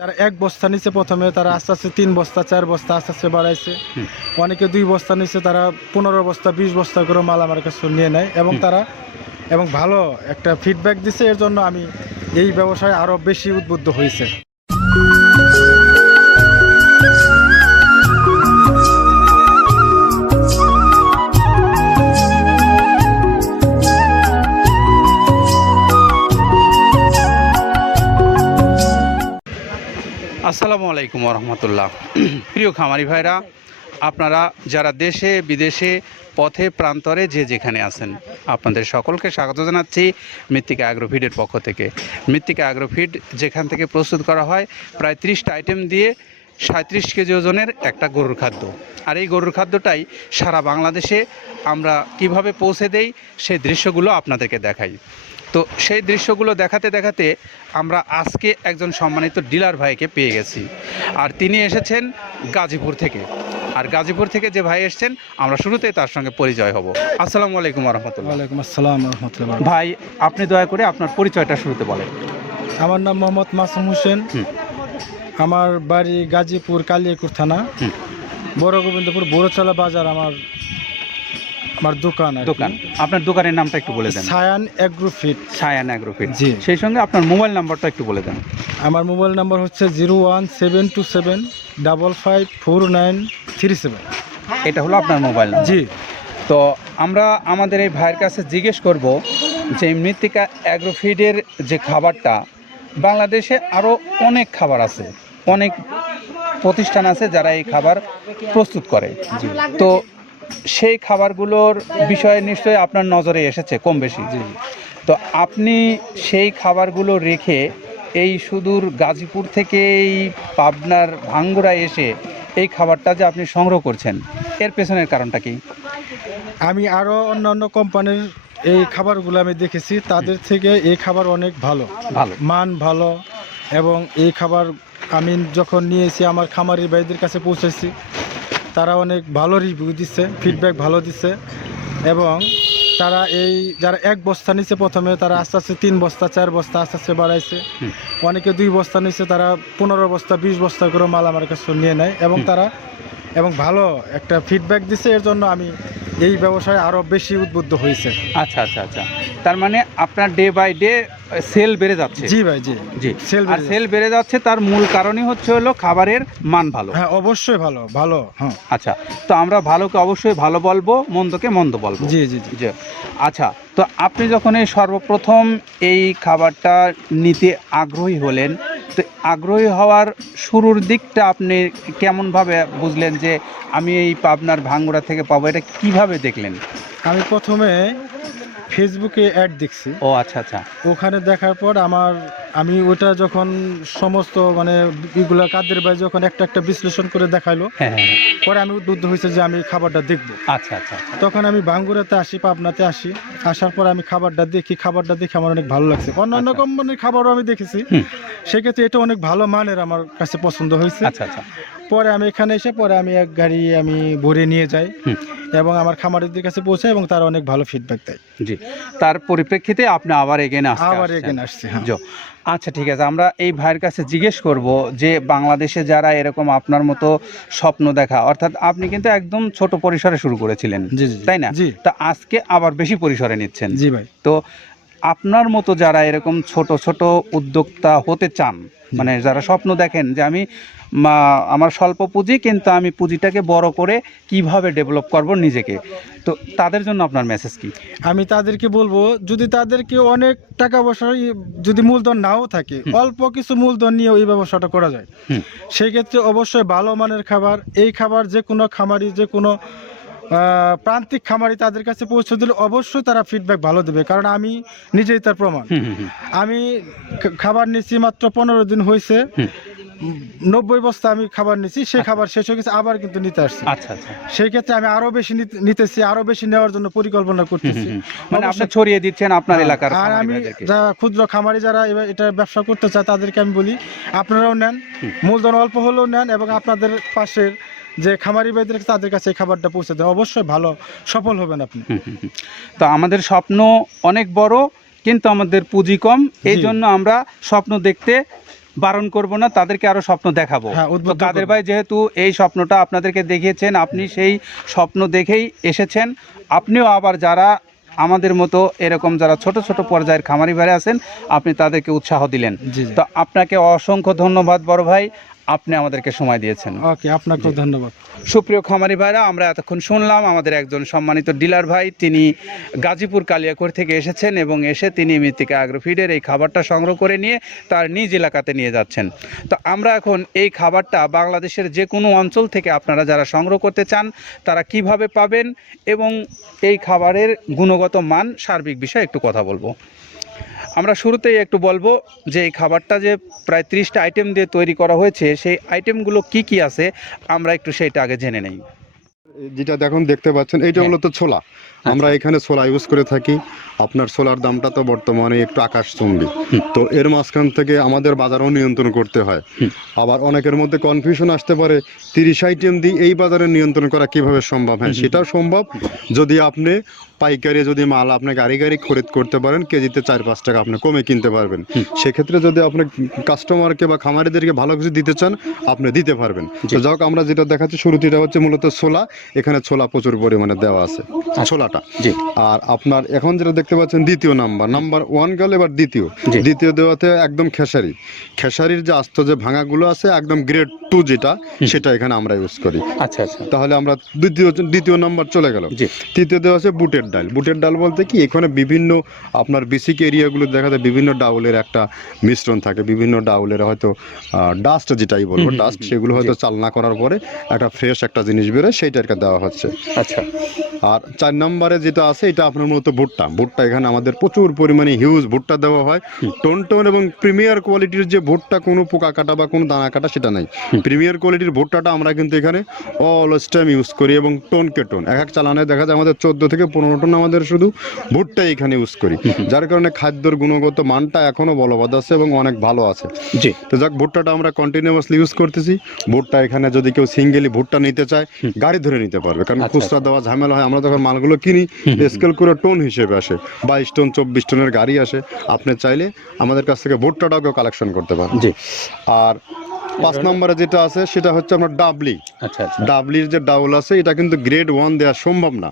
তারা এক বস্তা নিচে প্রথমে, তারা আস্তে আস্তে 3 বস্তা 4 বস্তা আস্তে আস্তে বাড়াইছে। অনেকে 2 বস্তা নিচে, তারা 15 বস্তা 20 বস্তা করে মাল আমার কাছে নিয়ে নেয় এবং ভালো একটা ফিডব্যাক দিছে। এর জন্য আমি এই ব্যবসায় আরও বেশি উদ্বুদ্ধ হয়েছে। আসসালামু আলাইকুম রহমতুল্লাহ। প্রিয় খামারি ভাইরা, আপনারা যারা দেশে বিদেশে পথে প্রান্তরে যে যেখানে আছেন, আপনাদের সকলকে স্বাগত জানাচ্ছি মৃত্তিকা অ্যাগ্রোফিডের পক্ষ থেকে। মৃত্তিকা অ্যাগ্রোফিড যেখান থেকে প্রস্তুত করা হয় প্রায় 30টা আইটেম দিয়ে 37 কেজি ওজনের একটা গরুর খাদ্য। আর এই গরুর খাদ্যটাই সারা বাংলাদেশে আমরা কিভাবে পৌঁছে দেই সেই দৃশ্যগুলো আপনাদেরকে দেখাই। তো সেই দৃশ্যগুলো দেখাতে দেখাতে আমরা আজকে একজন সম্মানিত ডিলার ভাইকে পেয়ে গেছি। আর তিনি এসেছেন গাজীপুর থেকে। আর গাজীপুর থেকে যে ভাই এসেছেন, আমরা শুরুতেই তার সঙ্গে পরিচয় হব। আসসালামু আলাইকুম রহমতুল্লাহ। ওয়ালাইকুম আসসালাম রহমতুল্লাহ। ভাই, আপনি দয়া করে আপনার পরিচয়টা শুরুতে বলেন। আমার নাম মোহাম্মদ মাসুম হোসেন। আমার বাড়ি গাজীপুর কালিয়াকুর থানা, বড় গোবিন্দপুর বড়চলা বাজার। আমার দোকান। আপনার দোকানের নামটা একটু বলে দেন। সায়ান অ্যাগ্রোফিড। সায়ান অ্যাগ্রোফিড, জি। সেই সঙ্গে আপনার মোবাইল নাম্বারটা একটু বলে দেন। আমার মোবাইল নাম্বার হচ্ছে 01727554937। এটা হলো আপনার মোবাইল নাম্বার। জি। তো আমরা আমাদের এই ভাইয়ের কাছে জিজ্ঞেস করব যে মৃত্তিকা অ্যাগ্রোফিডের যে খাবারটা, বাংলাদেশে আরও অনেক খাবার আছে, অনেক প্রতিষ্ঠান আছে যারা এই খাবার প্রস্তুত করে। তো সেই খাবারগুলোর বিষয়ে নিশ্চয়ই আপনার নজরে এসেছে কম বেশি। জি। তো আপনি সেই খাবারগুলো রেখে এই সুদূর গাজীপুর থেকে এই পাবনার ভাঙ্গুড়ায় এসে এই খাবারটা যে আপনি সংগ্রহ করছেন, এর পেছনের কারণটা কি? আমি আরও অন্যান্য কোম্পানির এই খাবারগুলো আমি দেখেছি, তাদের থেকে এই খাবার অনেক ভালো, মান ভালো। এবং এই খাবার আমি যখন নিয়েছি আমার খামারি ভাইদের কাছে পৌঁছেছি, তারা অনেক ভালো রিভিউ দিচ্ছে, ফিডব্যাক ভালো দিচ্ছে। এবং তারা যারা 1 বস্তা নিচে প্রথমে, তারা আস্তে আস্তে 3 বস্তা 4 বস্তা আস্তে আস্তে বাড়াইছে। অনেকে 2 বস্তা নিচে, তারা 15 বস্তা 20 বস্তা করে মাল আমার কাছে নিয়ে নেয় এবং ভালো একটা ফিডব্যাক দিচ্ছে। এর জন্য আমি এই ব্যবসায় আরও বেশি উদ্বুদ্ধ হয়েছে। আচ্ছা আচ্ছা আচ্ছা, তার মানে আপনার ডে বাই ডে সেল বেড়ে যাচ্ছে? জি ভাই, জি জি। সেল বেড়ে যাচ্ছে, তার মূল কারণই হলো খাবারের মান ভালো। হ্যাঁ, অবশ্যই ভালো। হ্যাঁ। আচ্ছা, তো আমরা ভালোকে অবশ্যই ভালো বলবো, মন্দকে মন্দ বলবো। জি জি জি। আচ্ছা, তো আপনি যখন এই সর্বপ্রথম এই খাবারটা নিতে আগ্রহী হলেন, তো আগ্রহী হওয়ার শুরুর দিকটা আপনি কেমনভাবে বুঝলেন যে আমি এই পাবনার ভাঙ্গুড়া থেকে পাবো? এটা কিভাবে দেখলেন? আমি প্রথমে ফেসবুকে অ্যাড দেখছি। ও আচ্ছা আচ্ছা। ওখানে দেখার পর আমি ওটা যখন সমস্ত এগুলা কাদের ভাই যখন একটা বিশ্লেষণ করে দেখাইলো, হ্যাঁ, পরে আমি উদ্বুদ্ধ হয়েছে যে আমি খাবারটা দেখবো। আচ্ছা আচ্ছা। তখন আমি ভাঙ্গুড়াতে আসি, পাবনাতে আসি। আসার পর আমি খাবারটা দেখে আমার অনেক ভালো লাগছে। অন্যান্য কোম্পানির খাবারও আমি দেখেছি, সেক্ষেত্রে এটা অনেক ভালো মানের আমার কাছে পছন্দ হয়েছে। আচ্ছা আচ্ছা। পরে আমি এখানে এসে আমি এক গাড়ি ভরে নিয়ে যাই এবং আমার খামারিদের কাছে পৌঁছাই এবং তারা অনেক ভালো ফিডব্যাক দেয়। জি, তার পরিপ্রেক্ষিতে আপনি আবার এগেন আসছি। হ্যাঁ। আচ্ছা, ঠিক আছে। আমরা এই ভাইয়ের কাছে জিজ্ঞেস করব যে বাংলাদেশে যারা এরকম আপনার মতো স্বপ্ন দেখা, অর্থাৎ আপনি কিন্তু একদম ছোট পরিসরে শুরু করেছিলেন, তাই না? তা আজকে আবার বেশি পরিসরে নিচ্ছেন। জি ভাই। তো আপনার মতো যারা এরকম ছোট ছোট উদ্যোক্তা হতে চান, মানে যারা স্বপ্ন দেখেন যে আমার স্বল্প পুঁজি, কিন্তু আমি পুঁজিটাকে বড় করে কিভাবে ডেভেলপ করব নিজেকে, তো তাদের জন্য আপনার মেসেজ কি? আমি তাদেরকে বলবো, যদি তাদেরকে অনেক টাকা পয়সা যদি মূলধন নাও থাকে, অল্প কিছু মূলধন নিয়ে এই ব্যবসাটা করা যায়। সেই ক্ষেত্রে অবশ্যই ভালো মানের খাবার, এই খাবার যে কোনো খামারি, যে কোনো প্রান্তিক খামারি তাদের কাছে পৌঁছে দিলে অবশ্যই তারা ফিডব্যাক ভালো দেবে। কারণ আমি নিজেই তার প্রমাণ। আমি খাবার নিচ্ছি মাত্র 15 দিন হয়েছে, 90 বস্তা আমি খাবার নিচ্ছি, সেই খাবার শেষ হয়ে গেছে, আবার কিন্তু নিতে আসছি। আচ্ছা আচ্ছা। সেই ক্ষেত্রে আমি আরো বেশি নিতেছি, আরো বেশি নেওয়ার জন্য পরিকল্পনা করতেছি। মানে আপনি ছড়িয়ে দিচ্ছেন আপনার এলাকার। আর আমি যারা ক্ষুদ্র খামারি, যারা এটা ব্যবসা করতে চায়, তাদেরকে আমি বলি আপনারাও নেন, মূলধন অল্প হলেও নেন এবং আপনাদের পাশের যে খামারি ভাইদের তাদের কাছে এই খাবারটা পৌঁছে দেন, অবশ্যই ভালো সফল হবেন আপনি। তো আমাদের স্বপ্ন অনেক বড়, কিন্তু আমাদের পুঁজি কম, এই জন্য আমরা স্বপ্ন দেখতে বারণ করব না, তাদেরকে আরো স্বপ্ন দেখাবো। হ্যাঁ, তো উদ্বুদ্ধ কাদের করব। ভাই যেহেতু এই স্বপ্নটা আপনাদেরকে দেখিয়েছেন, আপনি সেই স্বপ্ন দেখেই এসেছেন, আপনিও আবার যারা আমাদের মতো এরকম যারা ছোট ছোট পর্যায়ের খামারি ভাই আছেন, আপনি তাদেরকে উৎসাহ দিলেন। জি জি। তো আপনাকে অসংখ্য ধন্যবাদ বড় ভাই, আপনি আমাদেরকে সময় দিয়েছেন। ওকে, আপনাকেও ধন্যবাদ। সুপ্রিয় খামারি ভাইরা, আমরা এতক্ষণ শুনলাম আমাদের একজন সম্মানিত ডিলার ভাই, তিনি গাজীপুর কালিয়াকৈর থেকে এসেছেন এবং এসে তিনি মৃত্তিকা অ্যাগ্রোফিডের এই খাবারটা সংগ্রহ করে নিয়ে তার নিজ এলাকাতে নিয়ে যাচ্ছেন। তো আমরা এখন এই খাবারটা বাংলাদেশের যে কোনো অঞ্চল থেকে আপনারা যারা সংগ্রহ করতে চান তারা কিভাবে পাবেন এবং এই খাবারের গুণগত মান সার্বিক বিষয়ে একটু কথা বলবো। আমরা শুরুতেই একটু বলবো যে এই খাবারটা যে প্রায় 30টা আইটেম দিয়ে তৈরি করা হয়েছে, সেই আইটেমগুলো কি কি আছে আমরা একটু সেটা আগে জেনে নেই। যেটা দেখুন দেখতে পাচ্ছেন এইটা হ্যাঁ। মূলত ছোলা। আমরা এখানে ছোলা ইউজ করে থাকি। আপনার ছোলার দামটা তো বর্তমানে একটু আকাশচুম্বী। তো এর মাঝখান থেকে আমাদের বাজারও নিয়ন্ত্রণ করতে হয়। আবার অনেকের মধ্যে কনফিউশন আসতে পারে 30 আইটেম দিয়ে এই বাজারে নিয়ন্ত্রণ করা কিভাবে সম্ভব। হ্যাঁ, সেটাও সম্ভব যদি আপনি পাইকারি যদি মাল আপনি গাড়ি গাড়ি খরিদ করতে পারেন, কেজিতে 4-5 টাকা আপনি কমে কিনতে পারবেন। সেক্ষেত্রে যদি আপনি কাস্টমারকে বা খামারিদেরকে ভালো কিছু দিতে চান, আপনি দিতে পারবেন। তো যাই হোক, আমরা যেটা দেখাচ্ছি শুরুতে, এটা হচ্ছে মূলত ছোলা। এখানে ছোলা প্রচুর পরিমাণে দেওয়া আছে, ছোলাটা। জি। আর আপনার এখন যেটা দেখতে পাচ্ছেন দ্বিতীয় নাম্বার 1 গেল, এবার জি। দ্বিতীয় দেওয়াতে একদম খেসারির যে আস্ত যে ভাঙাগুলো আছে একদম গ্রেড 2 যেটা, সেটা এখানে আমরা ইউজ করি। আচ্ছা আচ্ছা। তাহলে আমরা দ্বিতীয় নাম্বার চলে গেল। জি। তৃতীয় দেওয়া আছে বুটের ডাল বলতে কি, এখানে বিভিন্ন আপনার বেসিক এরিয়াগুলো দেখা যায় বিভিন্ন ডাউলের একটা মিশ্রণ থাকে, বিভিন্ন ডাউলের হয়তো ডাস্ট যেটাই বলবো ডাস্ট, সেগুলো হয়তো চালনা করার পরে একটা ফ্রেশ একটা জিনিস বেরোয়, সেইটাকে দেওয়া হচ্ছে। আচ্ছা। আর 4 নম্বরে যেটা আছে এটা আপনার মূলত ভুট্টা এখানে আমাদের প্রচুর পরিমাণে হিউজ ভুট্টা দেওয়া হয়। টন এবং প্রিমিয়ার কোয়ালিটির যে ভুট্টা, কোনো পোকা কাটা বা কোনো দানা কাটা সেটা নাই। প্রিমিয়ার কোয়ালিটির ভুট্টাটা আমরা কিন্তু এখানে অলওয়েজ টাইম ইউজ করি এবং টোনকে টোন এক চালানে দেখা যায় আমাদের 14 থেকে 15 টন আমাদের শুধু ভুট্টা এখানে ইউজ করি, যার কারণে খাদ্যর গুণগত মানটা এখনো বলবৎ আছে এবং অনেক ভালো আছে। জি। তো যাক, ভুট্টাটা আমরা কন্টিনিউয়াসলি ইউজ করতেছি। ভুট্টা এখানে যদি কেউ সিঙ্গেলি ভুট্টা নিতে চায়, গাড়ি ধরে নিতে পারবে, কারণ খুচরা দেওয়া ঝামেলা হয়। আমরা যখন মালগুলো কিনি স্কেল করে টোন হিসেবে আসে, 22 টন 24 টনের গাড়ি আসে। আপনি চাইলে আমাদের কাছ থেকে ভুট্টাটাও কেউ কালেকশন করতে পারেন। জি। আর 5 নম্বরে যেটা আছে সেটা হচ্ছে আপনার ডাবলি। আচ্ছা আচ্ছা। ডাবলির যে ডাউল আছে এটা কিন্তু গ্রেড 1 দেওয়া সম্ভব না।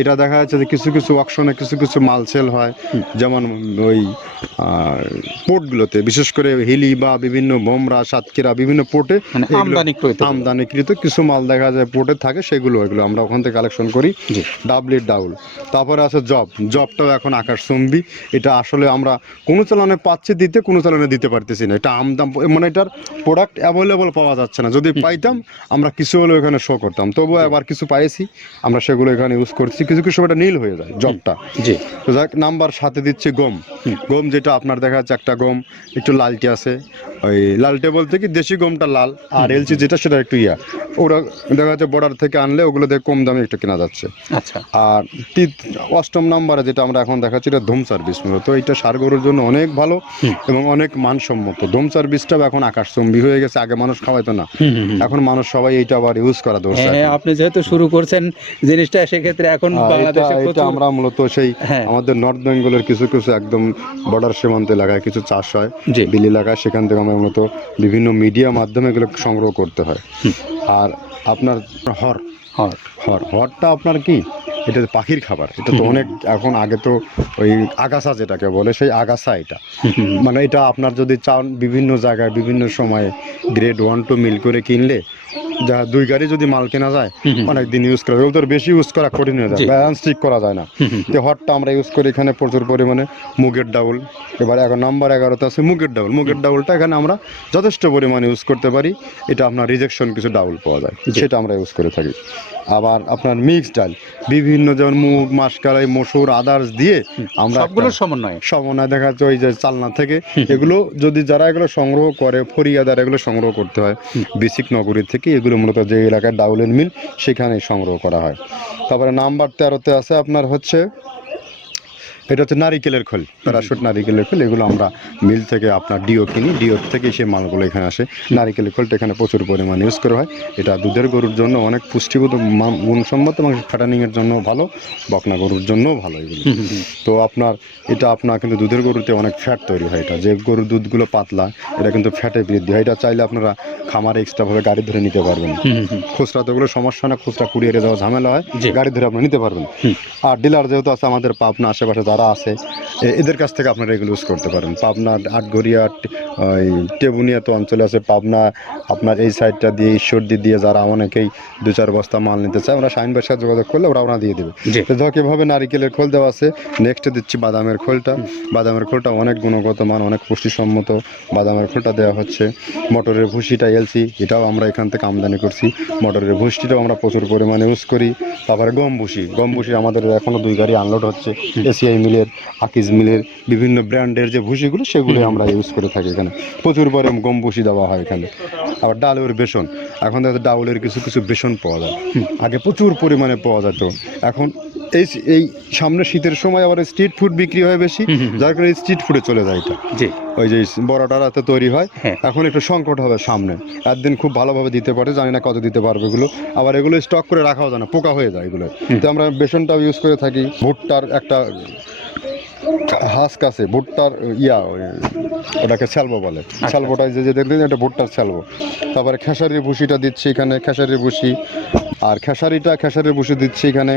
এটা দেখা যাচ্ছে যে কিছু কিছু অকশনে কিছু মাল সেল হয়, যেমন ওই পোর্টগুলোতে, বিশেষ করে হিলি বা বিভিন্ন বোমরা, সাতক্ষীরা বিভিন্ন পোর্টে মানে আমদানিকৃত কিছু মাল দেখা যায় পোর্টে থাকে, এগুলো আমরা ওখান থেকে কালেকশন করি। ডাবলির ডাউল। তারপরে আছে জবটাও এখন আকাশচুম্বী। এটা আসলে আমরা কোনো চালানে পাচ্ছি দিতে, কোনো চালানে দিতে পারতেছি না। এটা আমদাম, মানে এটার প্রোডাক্ট অ্যাভেলেবল পাওয়া যাচ্ছে না। যদি পাইতাম আমরা কিছু হলেও এখানে শো করতাম, তবুও আবার কিছু পাইছি আমরা, সেগুলো এখানে ইউজ করছি। কিছু এটা নীল হয়ে যায় জবটা। জি। তো যাক, নাম্বার 7 দিচ্ছে গম, যেটা আপনার দেখা যাচ্ছে একটা গম একটু লালটে আছে। ওই লালটে বলতে কি, দেশি গমটা লাল, আর এলচি যেটা সেটা একটু ওরা দেখা যাচ্ছে বর্ডার থেকে আনলে ওগুলো দিয়ে কম দামে একটু কেনা যাচ্ছে। আচ্ছা। আর 8ম নাম্বারে যেটা আমরা এখন দেখাচ্ছি, এটা ধুম সার্ভিস। মূলত এটা সার গরুর জন্য অনেক ভালো এবং অনেক মানসম্মত। ধুম সার্ভিসটাও এখন আকাশচুম্বী হয়ে গেছে। আগে মানুষ খাওয়াইতো না, এখন মানুষ সবাই এইটা আবার ইউজ করা দরকার। হ্যাঁ, আপনি যেহেতু শুরু করছেন জিনিসটা, সেক্ষেত্রে এখন বাংলাদেশে এটা আমরা মূলত সেই আমাদের নর্থ বেঙ্গলের কিছু একদম বর্ডার সীমান্ত এলাকায় কিছু চাষ হয়, বিল এলাকায়, সেখান থেকে আমরা মূলত বিভিন্ন মিডিয়া মাধ্যমে এগুলো সংগ্রহ করতে হয়। আর আপনার হরটা আপনার কি, এটা পাখির খাবার। এটা তো অনেক এখন, আগে তো ওই আগাছা যেটাকে বলে, সেই আগাছা এটা। মানে এটা আপনার যদি চান বিভিন্ন জায়গায় বিভিন্ন সময়ে গ্রেড 1-2 মিল করে কিনলে, যা 2 গাড়ি যদি মাল কেনা যায়, অনেক দিন ইউজ করা যায়। ওদের বেশি ইউজ করা কঠিন হয়ে যায়, ব্যালেন্স ঠিক করা যায় না। তো হটটা আমরা ইউজ করি এখানে প্রচুর পরিমাণে। মুগের ডাউল, এবার নাম্বার 11তে আছে মুগের ডাউলটা এখানে আমরা যথেষ্ট পরিমাণে ইউজ করতে পারি। এটা আপনার রিজেকশন কিছু ডাউল পাওয়া যায়, সেটা আমরা ইউজ করে থাকি। আবার আপনার মিক্স ডাল, বিভিন্ন যেমন মুগ, মাসকলাই, মসুর, আদার্স দিয়ে আমরা সবগুলোর সমন্বয় দেখা যাচ্ছে ওই যে চালনা থেকে। এগুলো যদি যারা এগুলো সংগ্রহ করে, ফরিয়াদার এগুলো সংগ্রহ করতে হয় বেসিক নগরী থেকে। এগুলো মূলত যে এলাকায় ডাউলের মিল, সেখানে সংগ্রহ করা হয়। তারপরে নাম্বার 13তে আছে আপনার হচ্ছে এটা হচ্ছে নারিকেলের খোল, প্যারাশুট নারিকেলের খোল। এগুলো আমরা মিল থেকে আপনার ডিও কিনি, ডিও থেকে সেই মালগুলো এখানে আসে। নারিকেলের খোলটা এখানে প্রচুর পরিমাণে ইউজ করা হয়। এটা দুধের গরুর জন্য অনেক পুষ্টিগত গুণসম্মত এবং ফ্যাটানিংয়ের জন্য ভালো, বকনা গরুর জন্যও ভালো এগুলো। তো আপনার এটা আপনার কিন্তু দুধের গরুতে অনেক ফ্যাট তৈরি হয়। এটা যে গরুর দুধগুলো পাতলা, এটা কিন্তু ফ্যাটে বৃদ্ধি হয়। এটা চাইলে আপনারা খামারে এক্সট্রাভাবে গাড়ি ধরে নিতে পারবেন। খুচরা তো ওগুলো সমস্যা না, খুচরা কুরিয়ারে যাওয়া ঝামেলা হয়, গাড়ি ধরে আপনি নিতে পারবেন। আর ডিলার যেহেতু আছে আমাদের পাবনা আশেপাশে যারা আছে, এদের কাছ থেকে আপনারা এগুলো ইউজ করতে পারেন। পাবনা, আটঘরিয়া, ওই টেবুনিয়া তো অঞ্চলে আছে, পাবনা আপনার এই সাইডটা দিয়ে ঈশ্বরদী দিয়ে যারা অনেকেই 2-4 বস্তা মাল নিতে চায়, ওরা শাহিন ভাইয়ের সাথে যোগাযোগ করলে ওরা দিয়ে দেবে। তো ধরো এভাবে নারিকেলের খোল দেওয়া আছে। নেক্সট দিচ্ছি বাদামের খোলটা। বাদামের খোলটা অনেক গুণগত মান, অনেক পুষ্টিসম্মত বাদামের খোলটা দেওয়া হচ্ছে। মটরের ভুসিটা এলসি, এটাও আমরা এখান থেকে আমদানি করছি। মটরের ভুসিটাও আমরা প্রচুর পরিমাণে ইউজ করি। তারপরে গম ভুসি আমাদের এখনও 2 গাড়ি আনলোড হচ্ছে। এসিআই মিলের, আকিজ মিলের বিভিন্ন ব্র্যান্ডের যে ভুসিগুলো, সেগুলো আমরা ইউজ করে থাকি এখানে। প্রচুর পরিমাণে গম ভুসি দেওয়া হয় এখানে। আবার ডালের বেসন, এখন তো ডাউলের কিছু বেসন পাওয়া যায়, আগে প্রচুর পরিমাণে পাওয়া যেত। এখন এই সামনে শীতের সময় আবার স্ট্রিট ফুড বিক্রি হয় বেশি, যার কারণে স্ট্রিট ফুডে চলে যায় এটা। ওই যে বড়টা রাতে তৈরি হয়, এখন একটু সংকট হবে সামনে। একদিন খুব ভালোভাবে দিতে পারে, জানি না কত দিতে পারবে এগুলো। আবার এগুলো স্টক করে রাখাও যায় না, পোকা হয়ে যায় এগুলো। তো আমরা বেসনটাও ইউজ করে থাকি। ভুট্টার একটা হাস্ক আছে, ভুট্টার ওটাকে স্যালবো বলে, স্যালবোটা যে দেখলেন এটা ভুট্টার স্যালবো। তারপরে খেসারির ভুসিটা দিচ্ছি এখানে, খেসারির ভুসি। আর খেসারির ভুসি দিচ্ছি এখানে।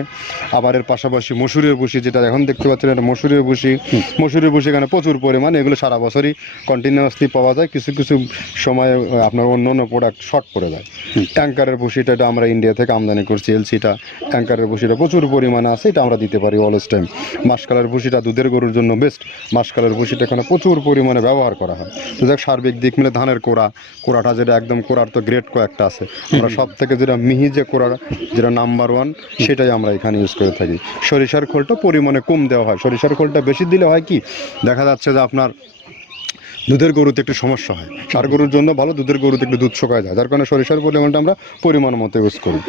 আবার এর পাশাপাশি মসুরের ভুসি, যেটা এখন দেখতে পাচ্ছেন, এটা মসুরের ভুসি এখানে প্রচুর পরিমাণে। এগুলো সারা বছরই কন্টিনিউয়াসলি পাওয়া যায়, কিছু সময় আপনার অন্য প্রোডাক্ট শর্ট পড়ে যায়। ট্যাঙ্কারের ভুসিটা এটা আমরা ইন্ডিয়া থেকে আমদানি করছি, এলসিটা। ট্যাঙ্কারের ভুসিটা প্রচুর পরিমাণে আছে, এটা আমরা দিতে পারি অলওয়েজ টাইম। মাসকালের ভুসিটা দুধের গরুর জন্য বেস্ট। মাসকালের ভুসিটা এখানে প্রচুর পরিমাণে ব্যবহার করা হয়। তো দেখ, সার্বিক দিক মিলে ধানের কোড়াটা যেটা একদম, কোড়ার তো গ্রেড কয়েকটা আছে, আমরা সব থেকে যেটা মিহি যে কোড়া, যেটা নাম্বার 1, সেটাই আমরা এখানে ইউজ করে থাকি। সরিষার খোলটা পরিমাণে কম দেওয়া হয়। সরিষার খোলটা বেশি দিলে হয় কি, দেখা যাচ্ছে যে আপনার দুধের গরুতে একটু সমস্যা হয়। ষাঁড় গরুর জন্য ভালো, দুধের গরুতে একটু দুধ শুকায় যায়, যার কারণে সরিষার পরিমাণটা আমরা পরিমাণ মতো ইউজ করি।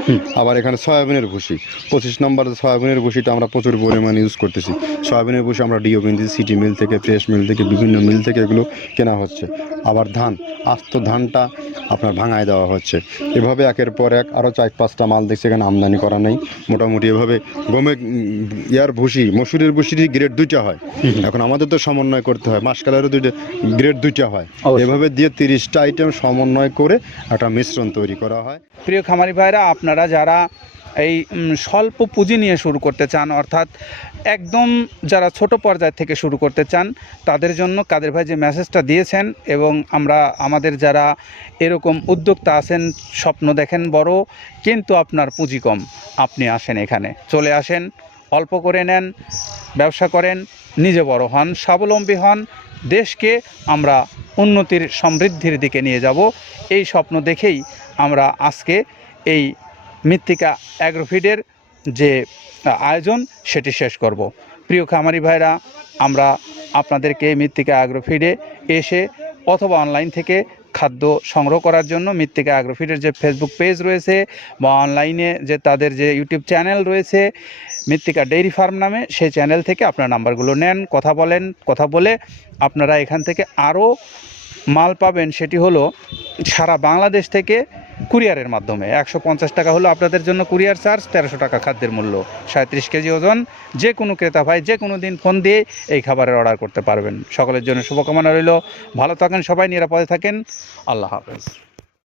আবার এখানে সয়াবিনের ভুসি, 25 নম্বর সয়াবিনের ভুসিটা আমরা প্রচুর পরিমাণে ইউজ করতেছি। সয়াবিনের ভুসি আমরা ডিও কিনতেছি, সিটি মিল থেকে, ফ্রেশ মিল থেকে, বিভিন্ন মিল থেকে এগুলো কেনা হচ্ছে। আবার ধান, আস্ত ধানটা আপনার ভাঙায় দেওয়া হচ্ছে। এভাবে একের পর এক আরও 4-5টা মাল দেখছি এখানে আমদানি করা নেই। মোটামুটি এভাবে ভুসি, মসুরের ভুসির গ্রেড 2টা হয়। এখন আমাদের তো সমন্বয় করতে হয়, মাসকালেরও গ্রেড 2টা হয়। এভাবে দিয়ে 30টা আইটেম সমন্বয় করে একটা মিশ্রণ তৈরি করা হয়। প্রিয় খামারি ভাইরা, আপনারা যারা এই স্বল্প পুঁজি নিয়ে শুরু করতে চান, অর্থাৎ একদম যারা ছোট পর্যায় থেকে শুরু করতে চান, তাদের জন্য কাদের ভাই যে মেসেজটা দিয়েছেন, এবং আমাদের যারা এরকম উদ্যোক্তা আছেন, স্বপ্ন দেখেন বড় কিন্তু আপনার পুঁজি কম, আপনি আসেন, এখানে চলে আসেন, অল্প করে নেন, ব্যবসা করেন, নিজে বড় হন, স্বাবলম্বী হন, দেশকে আমরা উন্নতির সমৃদ্ধির দিকে নিয়ে যাব। এই স্বপ্ন দেখেই আমরা আজকে এই মৃত্তিকা অ্যাগ্রোফিডের যে আয়োজন, সেটি শেষ করব। প্রিয় খামারি ভাইরা, আমরা আপনাদেরকে মৃত্তিকা অ্যাগ্রোফিডে এসে অথবা অনলাইন থেকে খাদ্য সংগ্রহ করার জন্য মৃত্তিকা অ্যাগ্রোফিডের যে ফেসবুক পেজ রয়েছে, বা অনলাইনে যে তাদের যে ইউটিউব চ্যানেল রয়েছে মৃত্তিকা ডেইরি ফার্ম নামে, সেই চ্যানেল থেকে আপনার নাম্বারগুলো নেন, কথা বলে আপনারা এখান থেকে আরও মাল পাবেন। সেটি হলো সারা বাংলাদেশ থেকে কুরিয়ারের মাধ্যমে। 150 টাকা হলো আপনাদের জন্য কুরিয়ার চার্জ, 1300 টাকা খাদ্যের মূল্য। 37 কেজি ওজন। যে কোনো ক্রেতা ভাই যে কোনো দিন ফোন দিয়ে এই খাবারের অর্ডার করতে পারবেন। সকলের জন্য শুভকামনা রইল। ভালো থাকেন সবাই, নিরাপদে থাকেন। আল্লাহ হাফেজ।